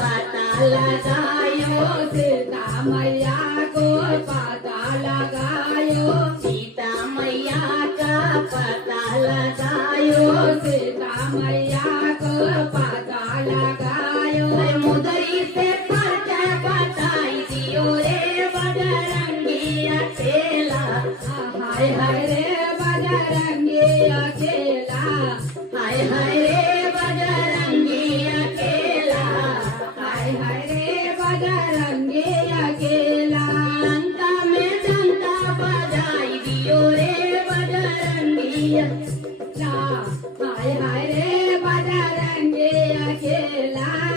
पता लगायो, सीता मैया को पता लगायो, सीता मैया का पता लगायो, सीता मैया को पता लगायो। मुदई से खर्चा बताई दियो रे बजरंगी अकेला, हाय हाय रे बजरंगी अकेला, हाय हाय रे बजरंगी अकेला, हाय हाय रे बजरंगी अकेला। लंका में डंका बजाई दियो रे बजरंगी अकेला, हाय हाय रे बजरंगी अकेला।